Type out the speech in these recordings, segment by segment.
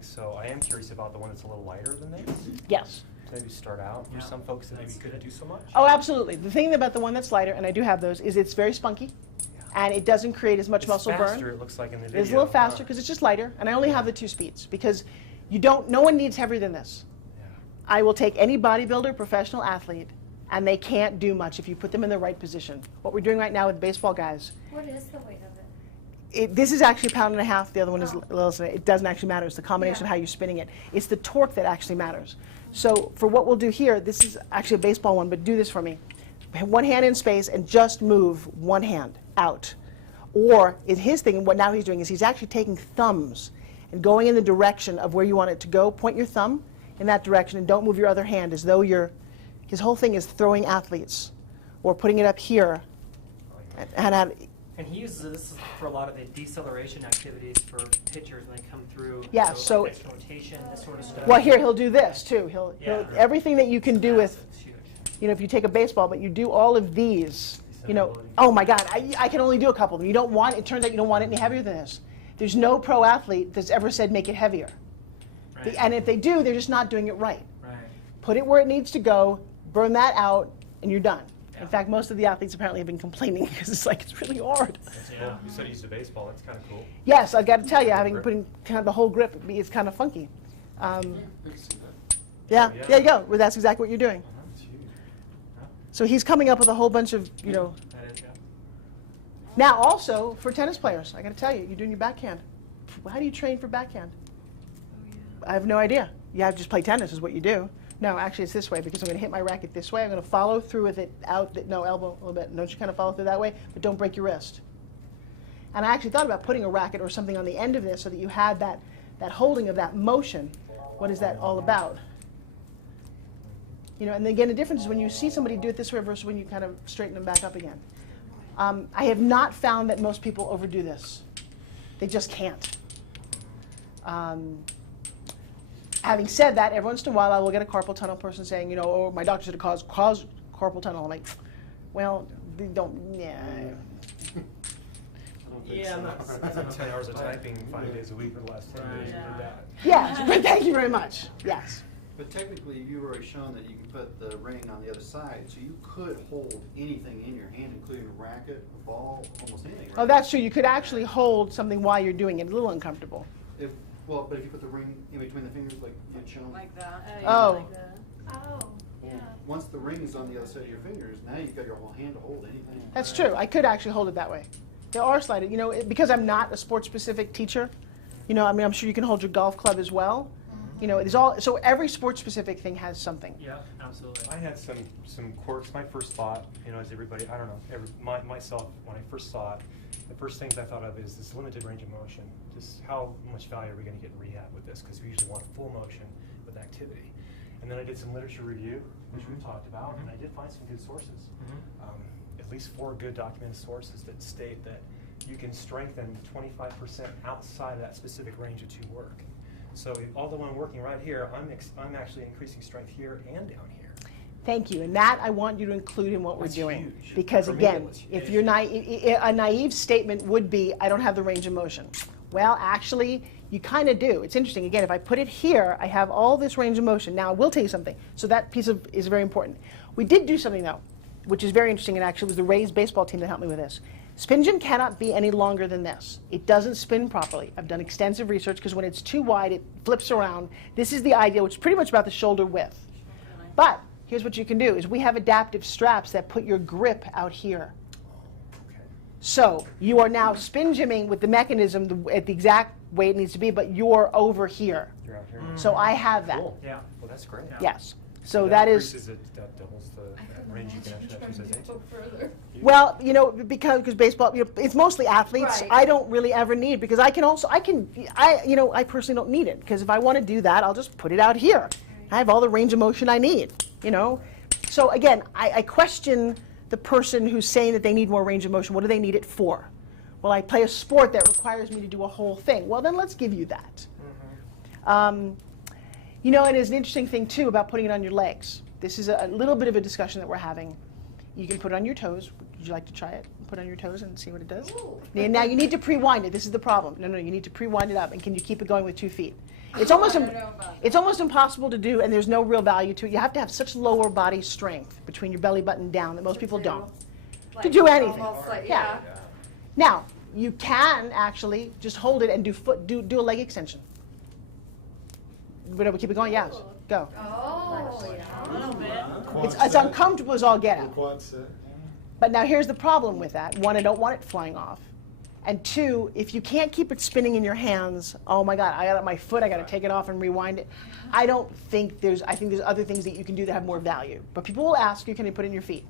So I am curious about the one that's a little lighter than this. Yes. Maybe start out. There's some folks that maybe couldn't do so much. Oh, absolutely. The thing about the one that's lighter, and I do have those, is it's very spunky, and it doesn't create as much muscle burn. It's faster, it looks like in the video. It's a little faster because it's just lighter, and I only have the 2 speeds because no one needs heavier than this. Yeah. I will take any bodybuilder, professional athlete, and they can't do much if you put them in the right position. What we're doing right now with baseball guys. What is the weight of it? This is actually 1.5 pounds. The other one is a little. It doesn't actually matter. It's the combination of how you're spinning it. It's the torque that actually matters. So for what we'll do here, this is actually a baseball one, but do this for me. One hand in space and just move one hand out. Or in his thing, what now he's doing is he's actually taking thumbs and going in the direction of where you want it to go. Point your thumb in that direction and don't move your other hand as though you're. His whole thing is throwing athletes or putting it up here. And he uses this for a lot of the deceleration activities for pitchers when they come through. Yeah, so like extra rotation, this sort of stuff. Well, here he'll do this too. He'll everything that you can do with, It's huge. if you take a baseball, but you do all of these, oh my God, I can only do a couple of them. You don't want it. Turns out you don't want it any heavier than this. There's no pro athlete that's ever said make it heavier. Right. And if they do, they're just not doing it right. Right. Put it where it needs to go, burn that out, and you're done. Yeah. In fact, most of the athletes apparently have been complaining because it's really hard. That's cool. You said you used a baseball. That's kind of cool. Yes, I've got to tell you, putting kind of the whole grip is kind of funky. Yeah, there you go. Well, that's exactly what you're doing. That's huge. So he's coming up with a whole bunch of, That is, yeah. Now also for tennis players, I got to tell you, you're doing your backhand. How do you train for backhand? I have no idea. You have to just play tennis is what you do. No, actually it's this way because I'm going to hit my racket this way. I'm going to follow through with it out, elbow a little bit. Don't you kind of follow through that way, but don't break your wrist. And I actually thought about putting a racket or something on the end of this so that you had that holding of that motion. What is that all about? And again, the difference is when you see somebody do it this way versus when you kind of straighten them back up again. I have not found that most people overdo this. They just can't. Having said that, every once in a while I will get a carpal tunnel person saying, oh, my doctor said it cause carpal tunnel. I'm like, well, they don't, yeah. Yeah, I'm not. It's like 10 hours of typing 5 days a week for the last 10 years. Yeah. You did that. Yes, but thank you very much. Yes. But technically, you've already shown that you can put the ring on the other side, so you could hold anything in your hand, including a racket, a ball, almost anything. Right? Oh, that's true. You could actually hold something while you're doing it. A little uncomfortable. But if you put the ring in between the fingers, like you had shown. Like that. Oh. Like that. Oh. Yeah. Once the ring is on the other side of your fingers, now you've got your whole hand to hold anything. That's true. I could actually hold it that way. There are slided, because I'm not a sports-specific teacher. I'm sure you can hold your golf club as well. It's all so every sports-specific thing has something. Yeah, absolutely. I had some quirks. My first thought, as everybody, I don't know, myself, when I first saw it, the first things I thought of is this limited range of motion. Just how much value are we going to get in rehab with this? Because we usually want full motion with activity. And then I did some literature review, which we've talked about, and I did find some good sources. At least 4 good documented sources that state that you can strengthen 25% outside of that specific range of 2 work. So although I'm working right here, I'm actually increasing strength here and down here. Thank you, and that I want you to include in what That's we're doing. huge. Because For me, again, it was if huge. you're a naive statement would be, I don't have the range of motion. Well, actually, you kind of do. It's interesting. Again, if I put it here, I have all this range of motion. Now, I will tell you something. So that piece is very important. We did do something, though, which is very interesting, and actually was the Rays baseball team that helped me with this. Spin gym cannot be any longer than this. It doesn't spin properly. I've done extensive research because when it's too wide, it flips around. This is the ideal, which is pretty much about the shoulder width. But here's what you can do, is we have adaptive straps that put your grip out here. Okay. So you are now spin gymming with the mechanism at the exact way it needs to be, but you're over here. You're out here. So I have that. Cool. Yeah. Well, that's great. Yes. So that is, increases it, that doubles the range you can actually exercise into. Further. well, because baseball, it's mostly athletes. Right. I don't really ever need, because I personally don't need it, because if I want to do that, I'll just put it out here. I have all the range of motion I need, So again, I question the person who's saying that they need more range of motion. What do they need it for? Well, I play a sport that requires me to do a whole thing. Well, then let's give you that. And it's an interesting thing, too, about putting it on your legs. This is a little bit of a discussion that we're having. You can put it on your toes. Would you like to try it? Put it on your toes and see what it does? Ooh. Now you need to pre-wind it. This is the problem. No, you need to pre-wind it up. And can you keep it going with 2 feet? It's almost I don't know about it's almost impossible to do, and there's no real value to it. You have to have such lower body strength between your belly button down that most people don't. Like, do anything. almost like- Yeah. Now, you can actually just hold it and do a leg extension. Whatever, keep it going. Yes, go. Oh, yeah. It's uncomfortable as all get out. Quad set. But now here's the problem with that. One, I don't want it flying off. And two, if you can't keep it spinning in your hands, oh my God, I got it on my foot, I got to take it off and rewind it. I think there's other things that you can do that have more value. But people will ask you, can you put it in your feet?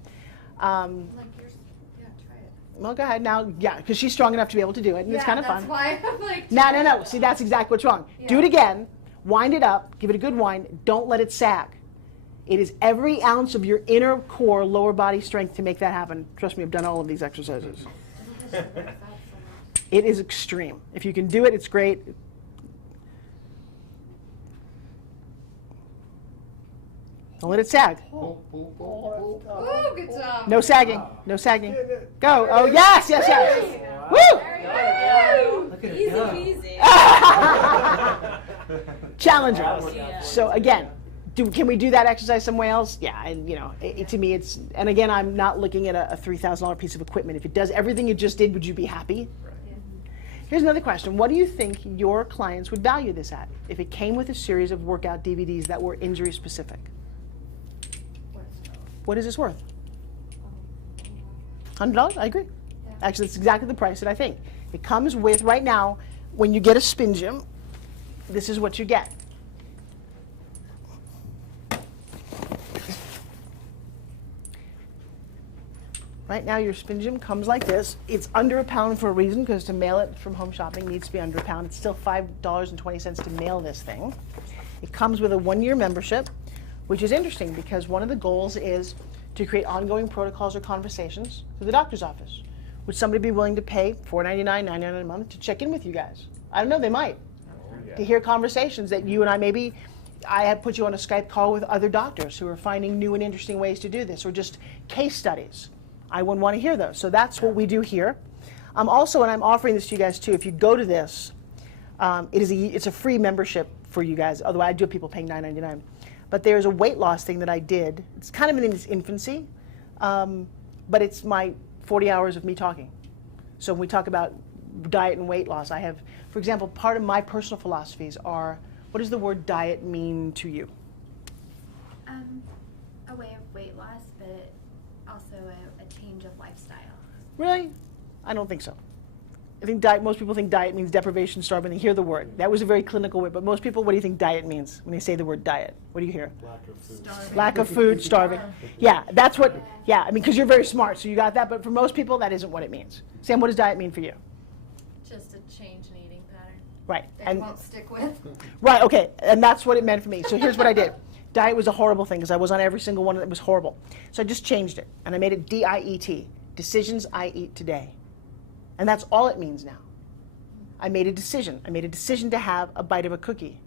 Like yours. Yeah, try it. Well, go ahead now. Yeah, because she's strong enough to be able to do it, and it's kind of fun. That's why I'm like. No. See, that's exactly what's wrong. Do Yeah. it again. Wind it up. Give it a good wind. Don't let it sag. It is every ounce of your inner core, lower body strength to make that happen. Trust me, I've done all of these exercises. It is extreme. If you can do it, it's great. Don't let it sag. Pull, pull, pull, pull. Ooh, good job. No sagging. No sagging. Go. Oh, yes. Woo! Look at Easy it go. peasy. Challenger. Yeah. So again, can we do that exercise somewhere else? Yeah, and to me it's, and again, I'm not looking at a $3,000 piece of equipment. If it does everything you just did, would you be happy? Here's another question. What do you think your clients would value this at if it came with a series of workout DVDs that were injury specific? What is this worth? $100? I agree. Actually, it's exactly the price that I think. It comes with, right now, when you get a spin gym, this is what you get. Right now, your spin gym comes like this. It's under £1 for a reason, because to mail it from Home Shopping needs to be under £1. It's still $5.20 to mail this thing. It comes with a 1-year membership, which is interesting because one of the goals is to create ongoing protocols or conversations through the doctor's office. Would somebody be willing to pay $4.99, $9.99 a month to check in with you guys? I don't know, they might. To hear conversations that you and I have put you on a Skype call with other doctors who are finding new and interesting ways to do this, or just case studies. I wouldn't want to hear those. So that's what we do here. Also, and I'm offering this to you guys too, if you go to this, it's a free membership for you guys. Otherwise, I do have people paying $9.99. But there's a weight loss thing that I did. It's kind of in its infancy, but it's my 40 hours of me talking. So when we talk about diet and weight loss, I have, for example, part of my personal philosophies are, what does the word diet mean to you? A way of weight loss, but also a change of lifestyle. Really? I don't think so. I think most people think diet means deprivation, starving. They hear the word. That was a very clinical word, but most people, what do you think diet means when they say the word diet? What do you hear? Lack of food. Starving. Lack of food, starving. Yeah, that's what, yeah, I mean, because you're very smart, so you got that, but for most people, that isn't what it means. Sam, what does diet mean for you? Just a change in eating pattern. Right. That you won't stick with. Right, okay, and that's what it meant for me. So here's what I did. Diet was a horrible thing because I was on every single one that was horrible. So I just changed it, and I made it DIET, decisions I eat today. And that's all it means now. I made a decision. I made a decision to have a bite of a cookie.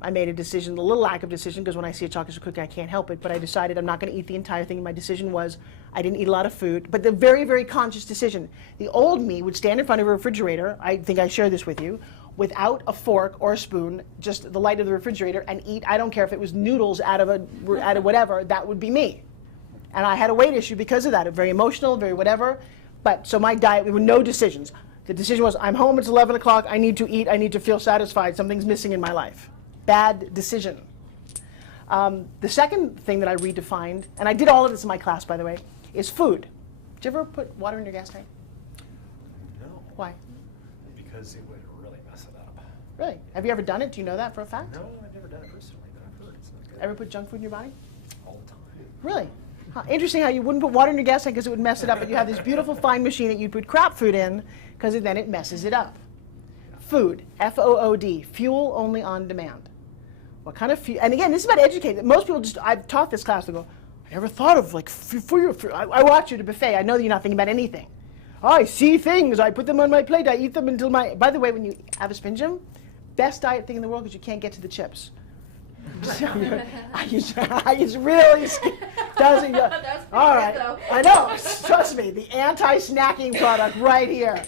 I made a decision, a little lack of decision, because when I see a chocolate chip cookie, I can't help it, but I decided I'm not going to eat the entire thing. And my decision was I didn't eat a lot of food, but the very, very conscious decision. The old me would stand in front of a refrigerator, I think I share this with you, without a fork or a spoon, just the light of the refrigerator, and eat, I don't care if it was noodles out of whatever, that would be me. And I had a weight issue because of that, very emotional, very whatever. But so my diet, there were no decisions. The decision was, I'm home, it's 11 o'clock, I need to eat, I need to feel satisfied, something's missing in my life. Bad decision. The second thing that I redefined, and I did all of this in my class, by the way, is food. Did you ever put water in your gas tank? No, Why? because it would really mess it up. Really? Have you ever done it? Do you know that for a fact? No, I've never done it personally, but I've heard it's not good. Ever put junk food in your body? All the time. Really? Huh. Interesting how you wouldn't put water in your gas tank because it would mess it up, but you have this beautiful fine machine that you put crap food in because then it messes it up. Food, F-O-O-D, fuel only on demand. What kind of fuel? And again, this is about educating. Most people just, I've taught this class, they go, I never thought of like, I watch you at a buffet, I know that you're not thinking about anything. I see things, I put them on my plate, I eat them until my, by the way, when you have a spin gym, best diet thing in the world because you can't get to the chips. I use really, doesn't go. All right, I know, trust me, the anti-snacking product right here.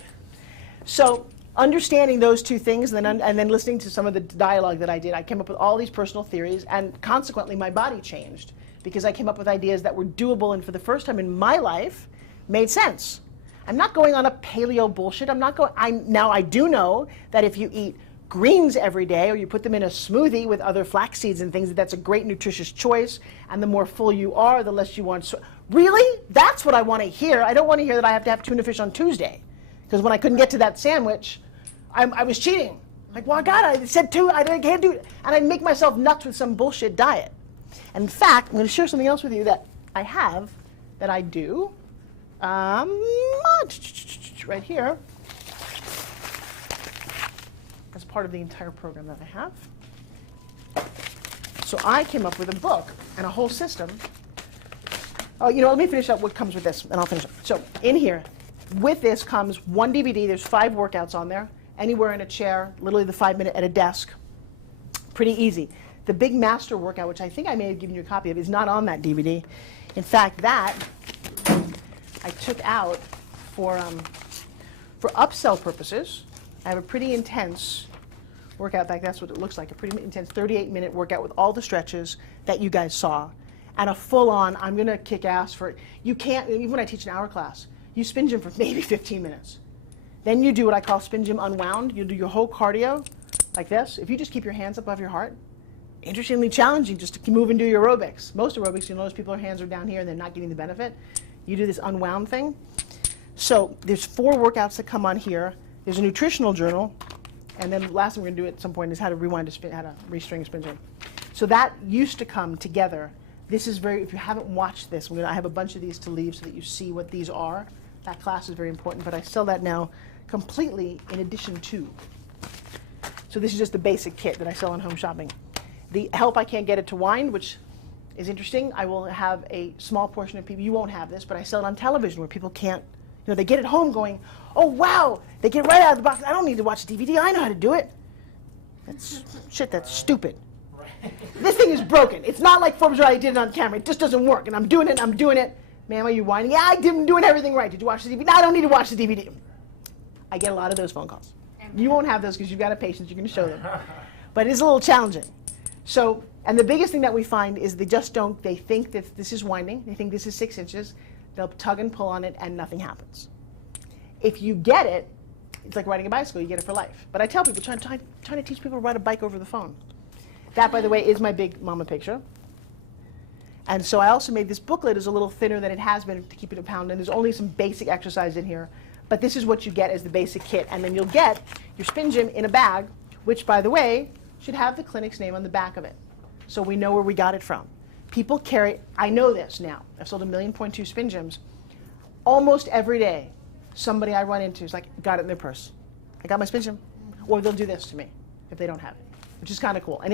So understanding those two things and then listening to some of the dialogue that I did, I came up with all these personal theories, and consequently my body changed because I came up with ideas that were doable and for the first time in my life made sense. I'm not going on a paleo bullshit. Now I do know that if you eat greens every day or you put them in a smoothie with other flax seeds and things, that's a great nutritious choice, and the more full you are, the less you want. Really? That's what I want to hear. I don't want to hear that I have to have tuna fish on Tuesday. Because when I couldn't get to that sandwich, I was cheating. Like, well, God, I said two, I can't do it. And I'd make myself nuts with some bullshit diet. And in fact, I'm going to share something else with you that I have, that I do, right here, as part of the entire program that I have. So I came up with a book and a whole system. Oh, let me finish up what comes with this, and I'll finish up. So in here, with this comes one DVD. There's 5 workouts on there. Anywhere in a chair, literally the 5-minute at a desk. Pretty easy. The big master workout, which I think I may have given you a copy of, is not on that DVD. In fact, that I took out for upsell purposes. I have a pretty intense workout. In fact, that's what it looks like, a pretty intense 38-minute workout with all the stretches that you guys saw. And a full-on, I'm going to kick ass for it. You can't, even when I teach an hour class, you spin gym for maybe 15 minutes. Then you do what I call spin gym unwound. You do your whole cardio like this. If you just keep your hands above your heart, interestingly challenging just to move and do your aerobics. Most aerobics, you'll notice people's hands are down here and they're not getting the benefit. You do this unwound thing. So there's 4 workouts that come on here. There's a nutritional journal. And then the last thing we're going to do at some point is how to restring a spin gym. So that used to come together. This is if you haven't watched this, I have a bunch of these to leave so that you see what these are. That class is very important, but I sell that now completely in addition to. So this is just the basic kit that I sell on Home Shopping. The Help I Can't Get It to Wind, which is interesting. I will have a small portion of people, you won't have this, but I sell it on television where people can't, they get it home going, oh wow, they get right out of the box. I don't need to watch the DVD, I know how to do it. That's stupid. This thing is broken. It's not like Forbes I did it on camera. It just doesn't work. And I'm doing it. Ma'am, are you whining? Yeah, I'm doing everything right. Did you watch the DVD? No, I don't need to watch the DVD. I get a lot of those phone calls. You won't have those because you've got a patient you're going to show them. But it is a little challenging. So, and the biggest thing that we find is they think that this is winding. They think this is 6 inches. They'll tug and pull on it and nothing happens. If you get it, it's like riding a bicycle. You get it for life. But I tell people, trying to teach people to ride a bike over the phone. That, by the way, is my big mama picture. And so I also made this booklet is a little thinner than it has been to keep it a pound, and there's only some basic exercise in here. But this is what you get as the basic kit. And then you'll get your spin gym in a bag, which, by the way, should have the clinic's name on the back of it. So we know where we got it from. People carry, I know this now. I've sold 1.2 million spin gyms. Almost every day, somebody I run into is like, got it in their purse. I got my spin gym. Or they'll do this to me if they don't have it, which is kind of cool. And